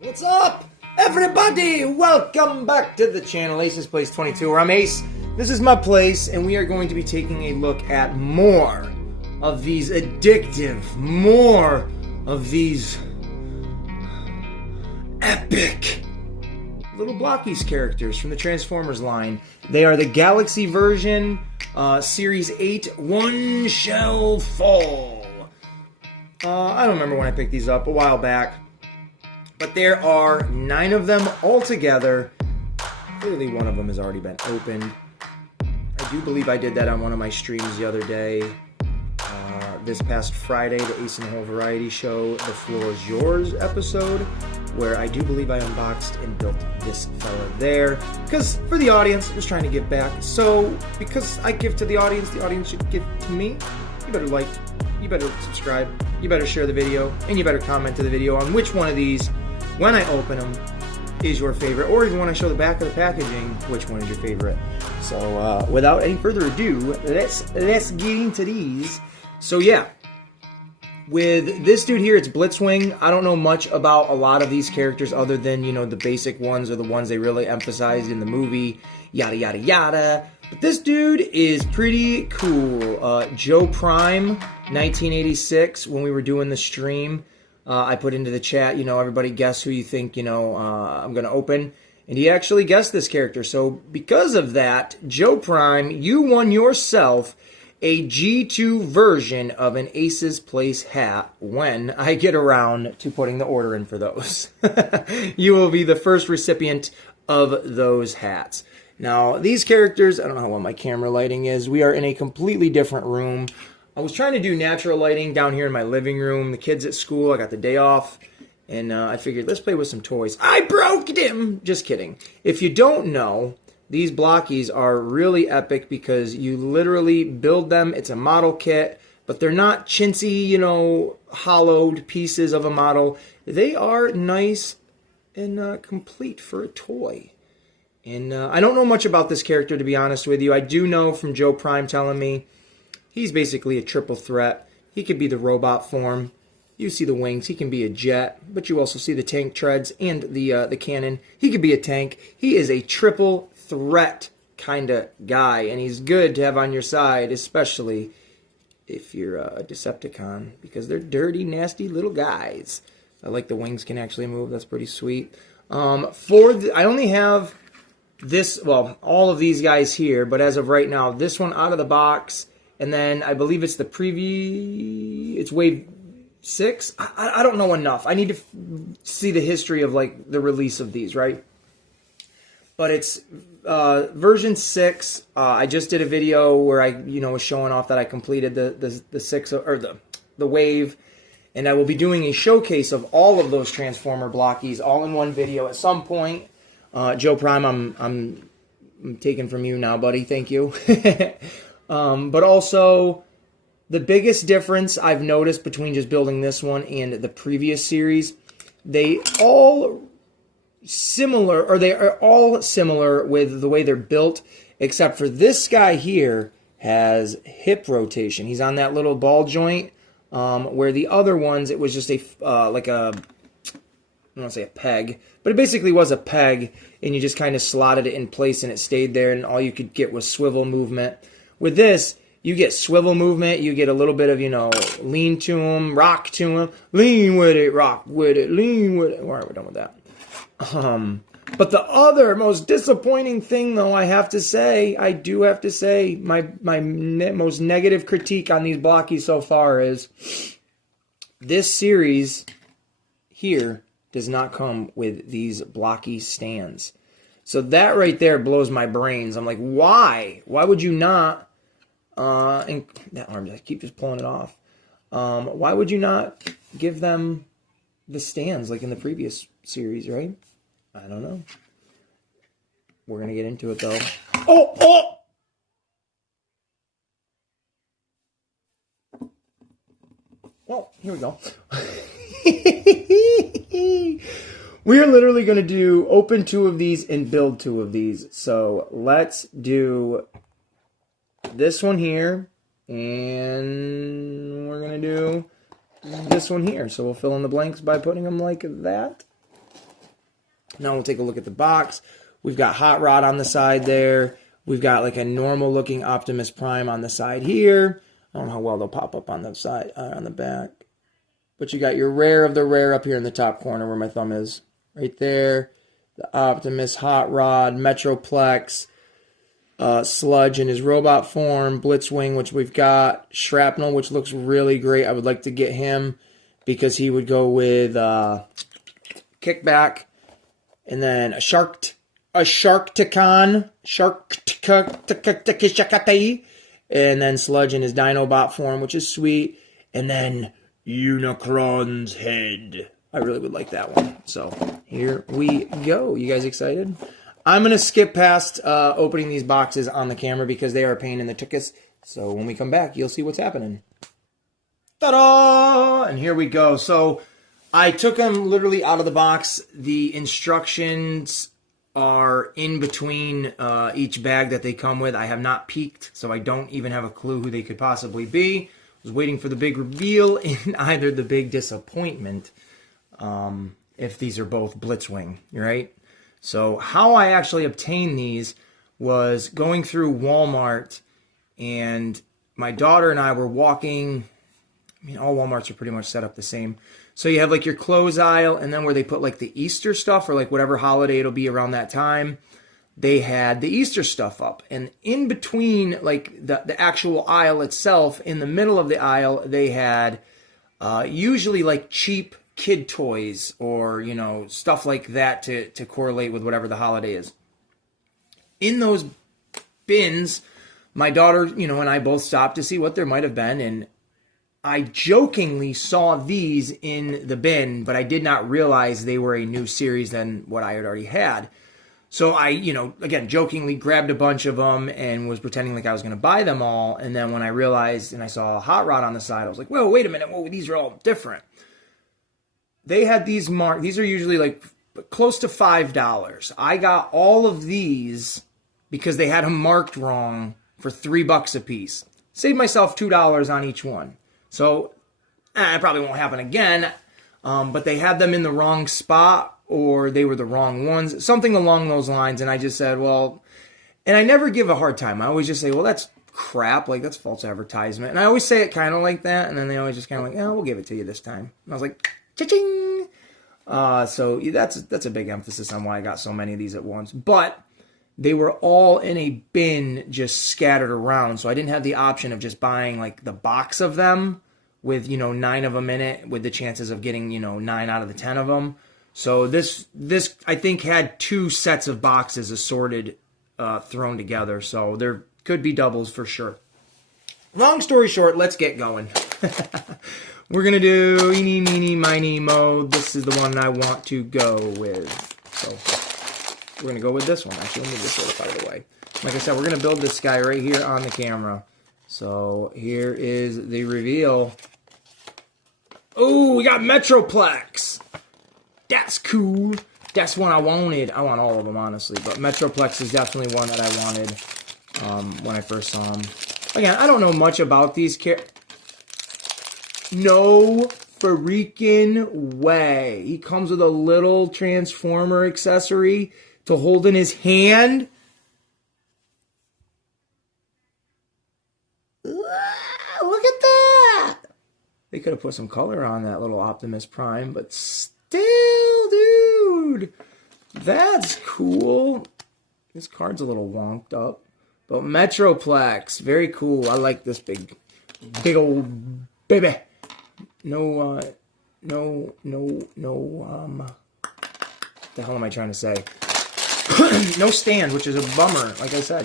What's up, everybody? Welcome back to the channel, Ace's Place 22, where I'm Ace. This is my place, and we are going to be taking a look at more of these addictive, more of these epic little Blokees characters from the Transformers line. They are the Galaxy version, Series 8, One Shall Fall. I don't remember when I picked these up, a while back. But there are 9 of them altogether. Clearly one of them has already been opened. I do believe I did that on one of my streams the other day. This past Friday, the Ace and the Whole Variety Show, The Floor is Yours episode, where I do believe I unboxed and built this fella there. Because for the audience, I was trying to give back. So, because I give to the audience should give to me. You better like, you better subscribe, you better share the video, and you better comment to the video on which one of these, when I open them, is your favorite, or even when I show the back of the packaging, which one is your favorite. So, without any further ado, let's get into these. So yeah, with this dude here, it's Blitzwing. I don't know much about a lot of these characters other than, you know, the basic ones or the ones they really emphasized in the movie, yada yada yada. But this dude is pretty cool. Joe Prime, 1986, when we were doing the stream, I put into the chat, you know, everybody guess who you think, you know, I'm going to open. And he actually guessed this character. So because of that, Joe Prime, you won yourself a G2 version of an Ace's Place hat when I get around to putting the order in for those. You will be the first recipient of those hats. Now, these characters, I don't know how well my camera lighting is. We are in a completely different room. I was trying to do natural lighting down here in my living room. The kids at school, I got the day off. And I figured, let's play with some toys. I broke them! Just kidding. If you don't know, these Blokees are really epic because you literally build them. It's a model kit, but they're not chintzy, you know, hollowed pieces of a model. They are nice and complete for a toy. And I don't know much about this character, to be honest with you. I do know from Joe Prime telling me he's basically a triple threat. He could be the robot form. You see the wings. He can be a jet, but you also see the tank treads and the cannon. He could be a tank. He is a triple threat kind of guy, and he's good to have on your side, especially if you're a Decepticon, because they're dirty, nasty little guys. I like the wings can actually move. That's pretty sweet. I only have this, well, all of these guys here, but as of right now, this one out of the box, and then I believe it's the it's Wave 6. I don't know enough. I need to see the history of, like, the release of these, right? But it's version 6. I just did a video where I, you know, was showing off that I completed the 6 or the wave, and I will be doing a showcase of all of those Transformer Blokees all in one video at some point. Joe Prime, I'm taking from you now, buddy. Thank you. But also, the biggest difference I've noticed between just building this one and the previous series, they all are all similar with the way they're built, except for this guy here has hip rotation. He's on that little ball joint, where the other ones, it was just a, like a, I don't want to say a peg, but it basically was a peg, and you just kind of slotted it in place and it stayed there, and all you could get was swivel movement. With this, you get swivel movement, you get a little bit of, you know, lean to them, rock to them, lean with it, rock with it, lean with it. All right, we're done with that. But the other most disappointing thing, though, I do have to say, my most negative critique on these Blokees so far is this series here does not come with these Blokees stands. So that right there blows my brains. I'm like, why? Why would you not? And that arm, I keep just pulling it off. Why would you not give them the stands like in the previous series, right? I don't know. We're going to get into it, though. Oh! Well, here we go. We're literally going to do open 2 of these and build 2 of these. So let's do this one here, and we're going to do this one here. So we'll fill in the blanks by putting them like that. Now we'll take a look at the box. We've got Hot Rod on the side there. We've got like a normal looking Optimus Prime on the side here. I don't know how well they'll pop up on the side, on the back. But you got your rare of the rare up here in the top corner where my thumb is. Right there. The Optimus, Hot Rod, Metroplex, Sludge in his robot form, Blitzwing, which we've got, Shrapnel, which looks really great. I would like to get him because he would go with Kickback. And then a Sharkticon, and then Sludge in his Dinobot form, which is sweet. And then Unicron's head. I really would like that one. So here we go. You guys excited? I'm going to skip past opening these boxes on the camera because they are a pain in the tuchus. So when we come back, you'll see what's happening. Ta-da! And here we go. So I took them literally out of the box. The instructions are in between each bag that they come with. I have not peeked, so I don't even have a clue who they could possibly be. I was waiting for the big reveal and either the big disappointment if these are both Blitzwing, right? So how I actually obtained these was going through Walmart, and my daughter and I were walking. I mean, all Walmarts are pretty much set up the same. So you have like your clothes aisle, and then where they put like the Easter stuff or like whatever holiday it'll be around that time, they had the Easter stuff up. And in between like the actual aisle itself, in the middle of the aisle, they had usually like cheap kid toys or, you know, stuff like that to correlate with whatever the holiday is. In those bins, my daughter, you know, and I both stopped to see what there might have been, and I jokingly saw these in the bin, but I did not realize they were a new series than what I had already had. So I, you know, again, jokingly grabbed a bunch of them and was pretending like I was going to buy them all. And then when I realized and I saw a Hot Rod on the side, I was like, whoa, wait a minute. Whoa, these are all different. They had these marked. These are usually like close to $5. I got all of these because they had them marked wrong for $3 a piece. Saved myself $2 on each one. So, it probably won't happen again, but they had them in the wrong spot or they were the wrong ones, something along those lines, and I just said, well, and I never give a hard time. I always just say, well, that's crap, like that's false advertisement, and I always say it kind of like that, and then they always just kind of like, yeah, we'll give it to you this time. And I was like, cha-ching! So that's a big emphasis on why I got so many of these at once, but they were all in a bin just scattered around. So I didn't have the option of just buying like the box of them with, you know, 9 of them in it with the chances of getting, you know, 9 out of the 10 of them. So this I think had 2 sets of boxes assorted, thrown together. So there could be doubles for sure. Long story short, let's get going. We're going to do eeny, meeny, miny, mo. This is the one I want to go with. So we're going to go with this one. Actually, let me just sort of out of the way. Like I said, we're going to build this guy right here on the camera. So here is the reveal. Oh, we got Metroplex. That's cool. That's one I wanted. I want all of them, honestly. But Metroplex is definitely one that I wanted when I first saw him. Again, I don't know much about these characters. No freaking way. He comes with a little Transformer accessory to hold in his hand. Look at that! They could have put some color on that little Optimus Prime, but still, dude, that's cool. This card's a little wonked up, but Metroplex, very cool. I like this big old baby. No, what the hell am I trying to say? No stand, which is a bummer, like I said.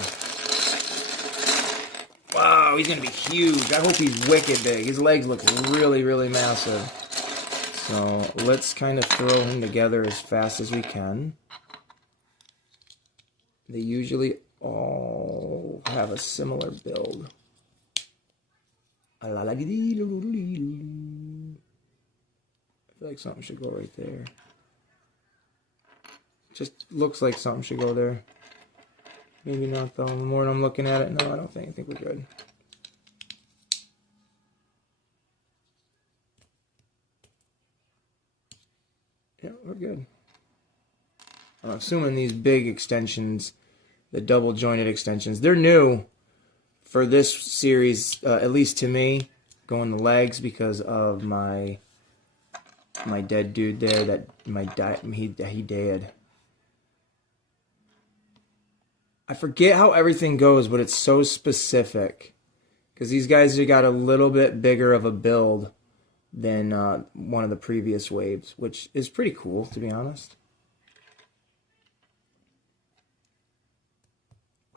Wow, he's going to be huge. I hope he's wicked big. His legs look really, really massive. So let's kind of throw him together as fast as we can. They usually all have a similar build. I feel like something should go right there. Just looks like something should go there. Maybe not though. The more I'm looking at it, no, I don't think. I think we're good. Yeah, we're good. assuming these big extensions, the double jointed extensions, they're new for this series, at least to me, going the legs because of my dead dude there that he died. I forget how everything goes, but it's so specific because these guys have got a little bit bigger of a build than one of the previous waves, which is pretty cool, to be honest.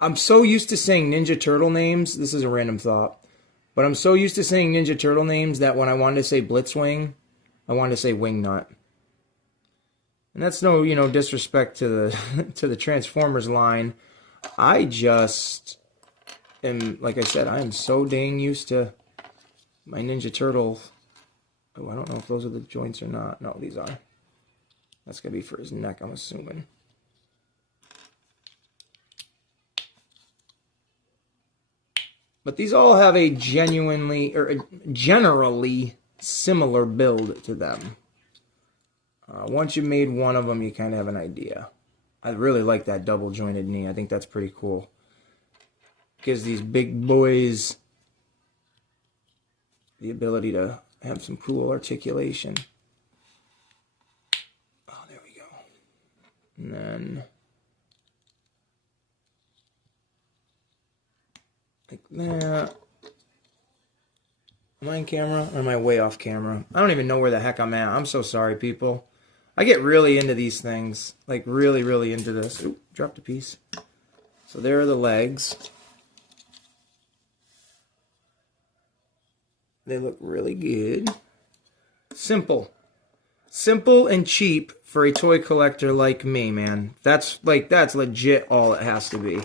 I'm so used to saying Ninja Turtle names. This is a random thought. But I'm so used to saying Ninja Turtle names that when I wanted to say Blitzwing, I wanted to say Wingnut. And that's no, disrespect to the to the Transformers line. I just am, like I said, I am so dang used to my Ninja Turtle. Oh, I don't know if those are the joints or not. No, these are. That's going to be for his neck, I'm assuming. But these all have a generally similar build to them. Once you made one of them, you kind of have an idea. I really like that double jointed knee. I think that's pretty cool. Gives these big boys the ability to have some cool articulation. Oh, there we go. And then like that. Am I in camera or am I way off camera? I don't even know where the heck I'm at. I'm so sorry, people. I get really into these things. Like really, really into this. Oop, dropped a piece. So there are the legs. They look really good. Simple. Simple and cheap for a toy collector like me, man. That's legit all it has to be.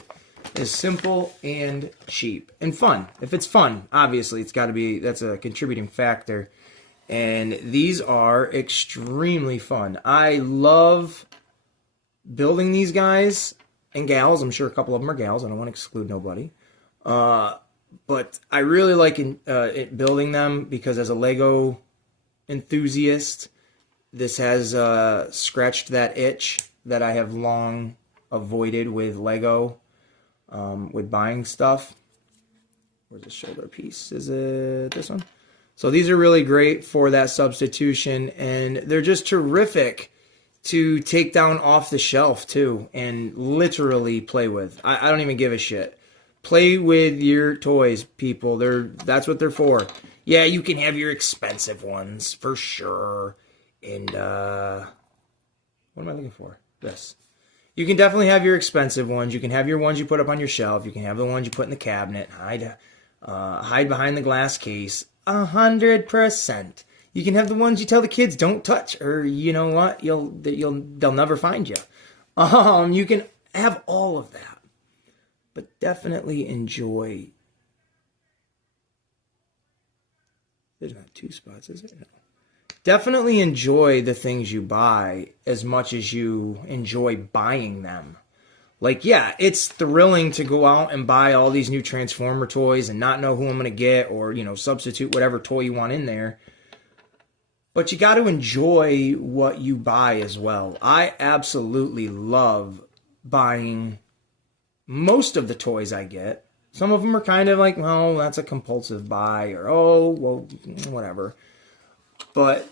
Is simple and cheap and fun. If it's fun, obviously it's got to be, that's a contributing factor. And these are extremely fun. I love building these guys and gals. I'm sure a couple of them are gals. I don't want to exclude nobody. But I really like building them because as a Lego enthusiast, this has scratched that itch that I have long avoided with Lego. With buying stuff. Where's the shoulder piece? Is it this one? So these are really great for that substitution, and they're just terrific to take down off the shelf too and literally play with. I don't even give a shit. Play with your toys, people. That's what they're for. Yeah, you can have your expensive ones for sure. And what am I looking for? This. You can definitely have your expensive ones. You can have your ones you put up on your shelf. You can have the ones you put in the cabinet. Hide behind the glass case. 100%. You can have the ones you tell the kids don't touch, or you know what? They'll never find you. You can have all of that, but definitely enjoy. There's not two spots, is there? No. Definitely enjoy the things you buy as much as you enjoy buying them. Like, yeah, it's thrilling to go out and buy all these new Transformer toys and not know who I'm going to get or, substitute whatever toy you want in there. But you got to enjoy what you buy as well. I absolutely love buying most of the toys I get. Some of them are kind of like, well, that's a compulsive buy, or, oh, well, whatever. But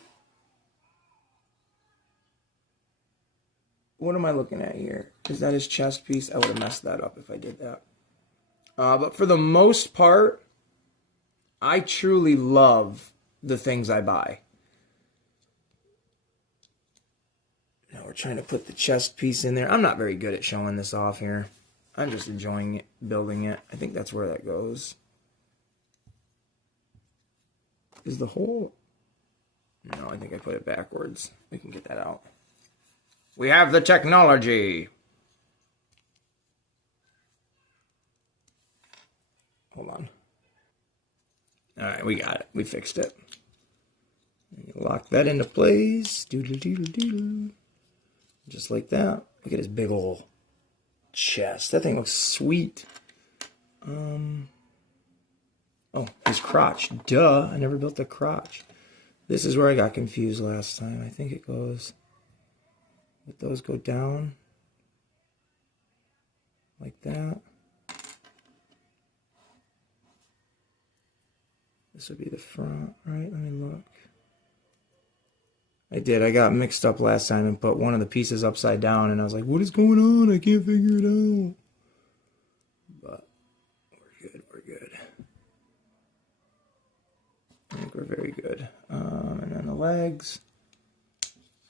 what am I looking at here? Is that his chest piece? I would have messed that up if I did that. But for the most part, I truly love the things I buy. Now we're trying to put the chest piece in there. I'm not very good at showing this off here. I'm just enjoying it, building it. I think that's where that goes. Is the hole... No, I think I put it backwards. We can get that out. We have the technology. Hold on. All right, we got it. We fixed it. Lock that into place. Doodle-doodle-doodle. Just like that. Look at his big old chest. That thing looks sweet. Oh, his crotch. Duh, I never built the crotch. This is where I got confused last time. I think it goes... Let those go down. like that. This would be the front, right? Let me look. I got mixed up last time and put one of the pieces upside down, and I was like, what is going on? I can't figure it out. But we're good. I think we're very good. And then the legs,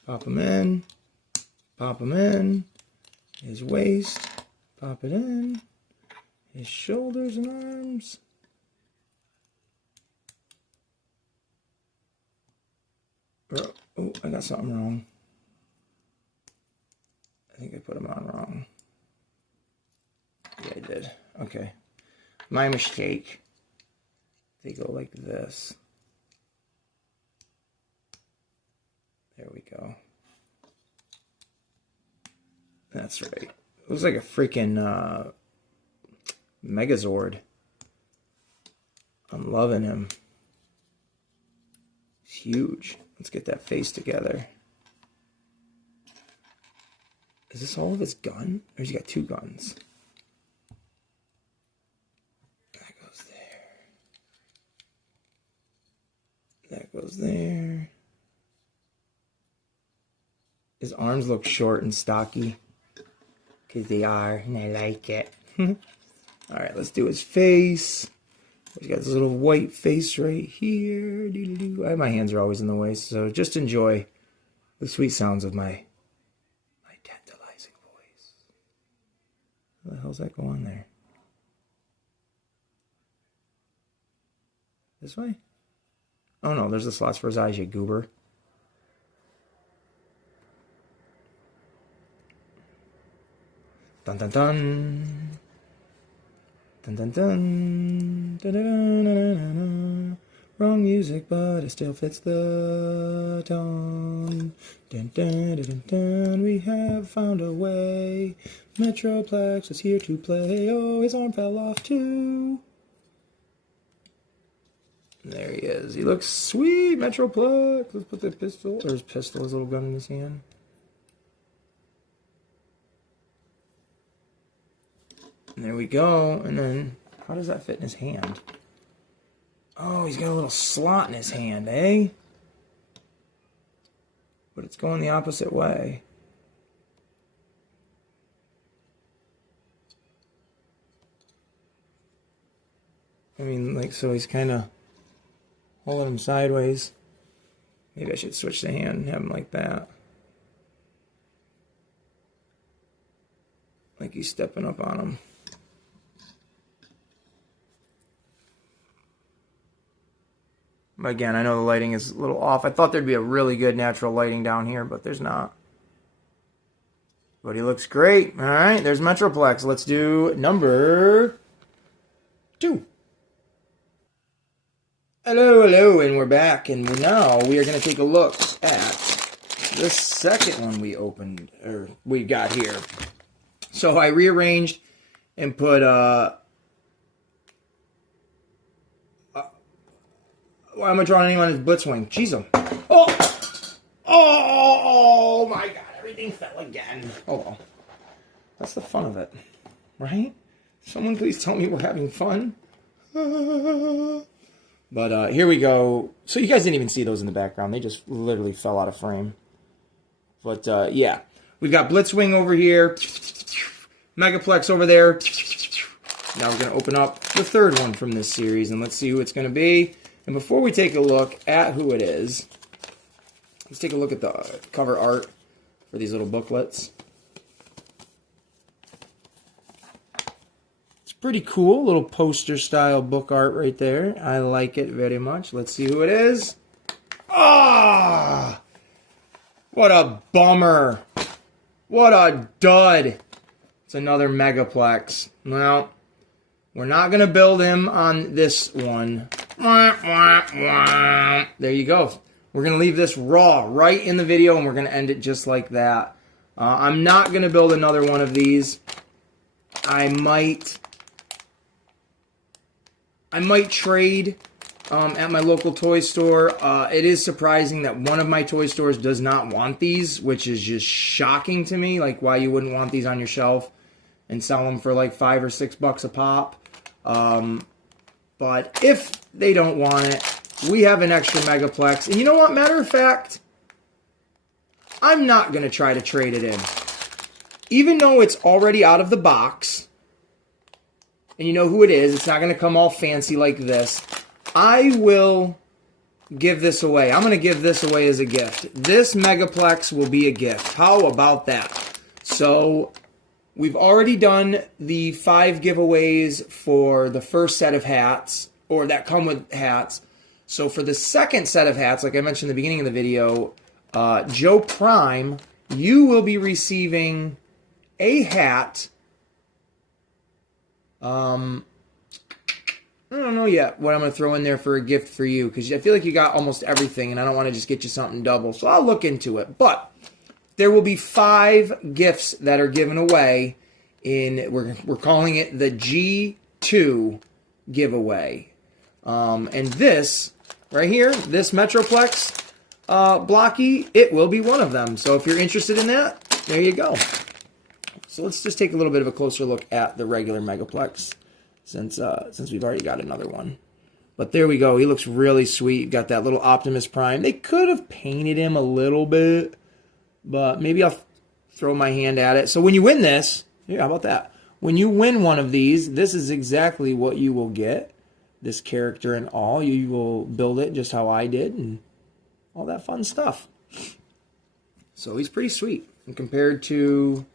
pop them in, his waist, pop it in, his shoulders and arms. Oh, I got something wrong. I think I put them on wrong. Yeah, I did. Okay. My mistake. They go like this. There we go. That's right. It looks like a freaking Megazord. I'm loving him. He's huge. Let's get that face together. Is this all of his gun? Or has he got two guns? That goes there. That goes there. His arms look short and stocky. Because they are, and I like it. Alright, let's do his face. He's got this little white face right here. My hands are always in the way, so just enjoy the sweet sounds of my tantalizing voice. How the hell's that go on there? This way? Oh no, there's the slots for his eyes, you goober. Dun dun dun. Dun dun dun. Dun, dun, dun, dun, dun, dun. Wrong music, but it still fits the tone. Dun, dun, dun, dun, dun. We have found a way. Metroplex is here to play. Oh, his arm fell off too. There he is. He looks sweet, Metroplex. Let's put the pistol, or his pistol, his little gun in his hand. And there we go. And then, how does that fit in his hand? Oh, he's got a little slot in his hand, eh? But it's going the opposite way. I mean, like, so he's kind of holding him sideways. Maybe I should switch the hand and have him like that. Like he's stepping up on him. But again, I know the lighting is a little off. I thought there'd be a really good natural lighting down here, but there's not. But he looks great. All right, there's Metroplex. Let's do number 2. Hello, and we're back. And now we are going to take a look at the second one we opened, or we got here. So I rearranged and put why am I drawing anyone as Blitzwing? Jeez, oh my God, everything fell again. Oh well, that's the fun of it, right? Someone please tell me we're having fun. But here we go. So you guys didn't even see those in the background. They just literally fell out of frame. But yeah, we've got Blitzwing over here, Megaplex over there. Now we're going to open up the third one from this series, and let's see who it's going to be. And before we take a look at who it is, let's take a look at the cover art for these little booklets. It's pretty cool, little poster style book art right there. I like it very much. Let's see who it is. Ah! What a bummer. What a dud. It's another Megaplex. Well, we're not going to build him on this one. There you go. We're going to leave this raw right in the video, and we're going to end it just like that. I'm not going to build another one of these. I might trade at my local toy store. It is surprising that one of my toy stores does not want these, which is just shocking to me. Like, why you wouldn't want these on your shelf. and sell them for like $5 or $6 a pop. But if they don't want it, we have an extra Megaplex. And you know what? Matter of fact, I'm not going to try to trade it in. Even though it's already out of the box, and you know who it is, it's not going to come all fancy like this, I will give this away. I'm going to give this away as a gift. This Megaplex will be a gift. How about that? So we've already done the 5 giveaways for the first set of hats, or that come with hats. So for the second set of hats, like I mentioned in the beginning of the video, Joe Prime, you will be receiving a hat. I don't know yet what I'm going to throw in there for a gift for you, because I feel like you got almost everything, and I don't want to just get you something double. So I'll look into it. But there will be 5 gifts that are given away in, we're calling it the G2 giveaway. And this right here, this Metroplex Blocky, it will be one of them. So if you're interested in that, there you go. So let's just take a little bit of a closer look at the regular Megaplex, since we've already got another one. But there we go. He looks really sweet. Got that little Optimus Prime. They could have painted him a little bit, but maybe I'll throw my hand at it. So when you win this, yeah, how about that? When you win one of these, this is exactly what you will get. This character and all. You will build it just how I did and all that fun stuff. So he's pretty sweet. And compared to,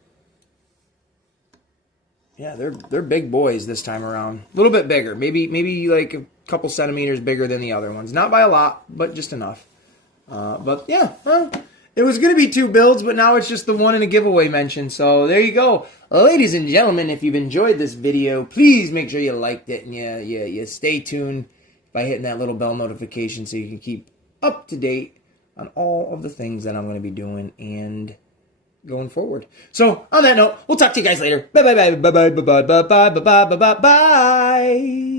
yeah, they're big boys this time around. A little bit bigger. Maybe like a couple centimeters bigger than the other ones. Not by a lot, but just enough. But yeah, well, it was going to be 2 builds, but now it's just the one in a giveaway mention. So there you go. Ladies and gentlemen, if you've enjoyed this video, please make sure you liked it and you stay tuned by hitting that little bell notification so you can keep up to date on all of the things that I'm going to be doing and going forward. So on that note, we'll talk to you guys later. Bye bye bye bye bye bye bye bye bye bye bye bye bye.